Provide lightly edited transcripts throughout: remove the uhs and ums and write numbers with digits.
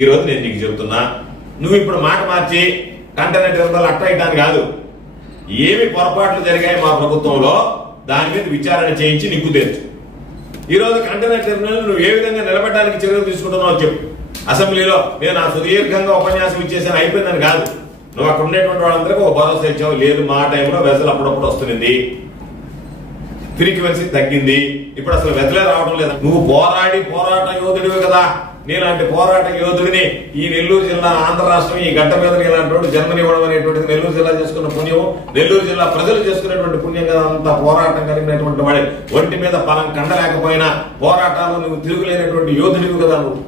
ఈ రోజు నేను నీకు చెబుతున్నా, నువ్వు ఇప్పుడు మాట మార్చి కంటైనర్ టెర్మినల్ అట్టయిటాను కాదు. ఏమి పొరపాట్లు జరిగాయి మా ప్రభుత్వంలో దాని మీద విచారణ చేయించి నీకు తెచ్చు. ఈ రోజు కంటైనర్ టెర్మినల్ నువ్వు ఏ విధంగా నిలబెట్టడానికి చర్యలు తీసుకుంటున్నావు చెప్పు. అసెంబ్లీలో నేను ఆ సుదీర్ఘంగా ఉపన్యాసం ఇచ్చేసాను, అయిపోయిందని కాదు. నువ్వు అక్కడ ఉండేటువంటి వాళ్ళందరికీ ఒక భరోసా ఇచ్చావు. లేదు, మా టైంలో వెజలు అప్పుడప్పుడు వస్తుంది, ఫ్రీక్వెన్సీ తగ్గింది, ఇప్పుడు అసలు వెజలే రావడం లేదు. నువ్వు పోరాట యోధుడివి కదా. నేలాంటి పోరాట యోధుడిని ఈ నెల్లూరు జిల్లా, ఆంధ్ర రాష్ట్రం, ఈ గడ్డ మీద ఇలాంటి జన్మని ఇవ్వడం అనేటువంటిది నెల్లూరు జిల్లా చేసుకున్న పుణ్యం, నెల్లూరు జిల్లా ప్రజలు చేసుకునేటువంటి పుణ్యం కదా. అంత పోరాటం కలిగినటువంటి వాడి ఒంటి మీద పలం కండలేకపోయినా పోరాటాలు నువ్వు తిరుగులేనటువంటి యోధుడివి కదా నువ్వు.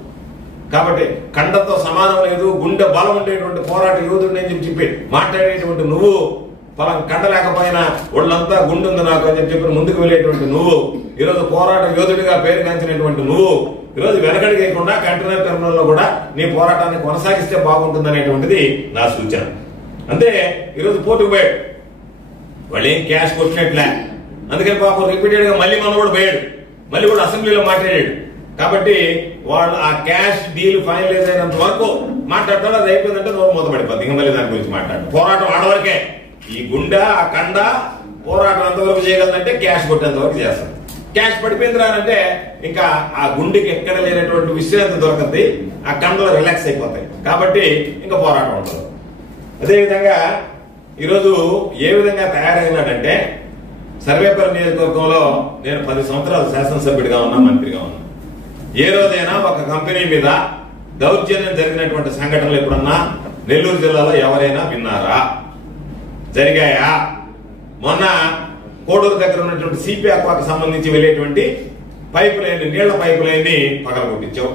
కాబట్టి కండతో సమానం లేదు, గుండె బలం ఉండేటువంటి పోరాట యోధుడిని అని చెప్పి మాట్లాడేటువంటి నువ్వు, పలం కండలేకపోయినా ఒళ్ళంతా గుండుంది నాకు అని చెప్పి ముందుకు వెళ్ళేటువంటి నువ్వు, ఈరోజు పోరాట యోధుడిగా పేరు కాంచినటువంటి నువ్వు, ఈరోజు వెనకడిగేయకుండా కంటైనర్ టెర్మినల్ లో కూడా నీ పోరాటాన్ని కొనసాగిస్తే బాగుంటుంది అనేటువంటిది నా సూచన. అంతే. ఈరోజు పోటీకి పోయాడు, వాళ్ళు ఏం క్యాష్ కొట్టినట్లే. అందుకని పాపం రిపీటెడ్ గా మళ్ళీ మన కూడా పోయాడు, మళ్ళీ కూడా అసెంబ్లీలో మాట్లాడాడు. కాబట్టి వాళ్ళు ఆ క్యాష్ డీల్ ఫైనలైజ్ అయినంత వరకు మాట్లాడతాడు. అది అయిపోయిందంటే నోరు మూతపడిపోద్ది, ఇంకా మళ్ళీ దాని గురించి మాట్లాడు. పోరాటం ఆడవరకే. ఈ గుండె, ఆ కండ పోరాటం ఎంతవరకు చేయగలదంటే క్యాష్ కొట్టేంత వరకు చేస్తాడు. క్యాష్ పడిపోయింది రానంటే ఇంకా ఆ గుండెకి ఎక్కడ లేనటువంటి విశ్రాంతి దొరకద్ది, ఆ కండలు రిలాక్స్ అయిపోతాయి. కాబట్టి ఇంకా పోరాటం ఉంటుంది. అదేవిధంగా ఈరోజు ఏ విధంగా తయారైనాడంటే, సర్వేపల్లి నియోజకవర్గంలో నేను 10 సంవత్సరాలు శాసనసభ్యుడిగా ఉన్నా, మంత్రిగా ఉన్నా. ఏ రోజైనా ఒక కంపెనీ మీద దౌర్జన్యం జరిగినటువంటి సంఘటనలు ఎప్పుడన్నా నెల్లూరు జిల్లాలో ఎవరైనా విన్నారా? జరిగాయా? మొన్న కోడూరు దగ్గర ఉన్నటువంటి సిపి అక్వాకి సంబంధించి వెళ్లేటువంటి పైపు లైన్, నీళ్ల పైపు లైన్ ని పగలగొట్టించావు.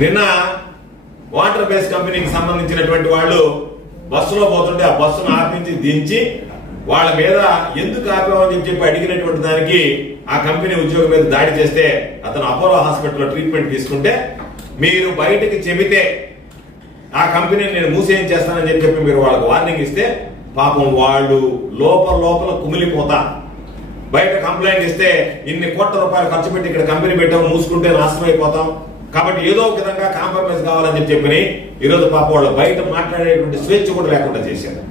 నిన్న వాటర్ బేస్ కంపెనీకి సంబంధించినటువంటి వాళ్ళు బస్సులో పోతుంటే ఆ బస్సును ఆపించి దించి వాళ్ళ మీద ఎందుకు ఆపామని చెప్పి అడిగినటువంటి దానికి ఆ కంపెనీ ఉద్యోగం మీద దాడి చేస్తే అతను అపోలో హాస్పిటల్లో ట్రీట్మెంట్ తీసుకుంటే, మీరు బయటకి చెబితే ఆ కంపెనీని నేను మూసేయించేస్తానని చెప్పి మీరు వాళ్ళకు వార్నింగ్ ఇస్తే పాపం వాళ్ళు లోపల కుమిలిపోతా. బయట కంప్లైంట్ ఇస్తే ఇన్ని కోట్ల రూపాయలు ఖర్చు పెట్టి ఇక్కడ కంపెనీ పెట్టాము, మూసుకుంటే నాశనం అయిపోతాం. కాబట్టి ఏదో ఒక విధంగా కాంప్రమైజ్ కావాలని చెప్పి ఈరోజు పాపం వాళ్ళు బయట మాట్లాడేటువంటి స్వేచ్ఛ కూడా లేకుండా చేశారు.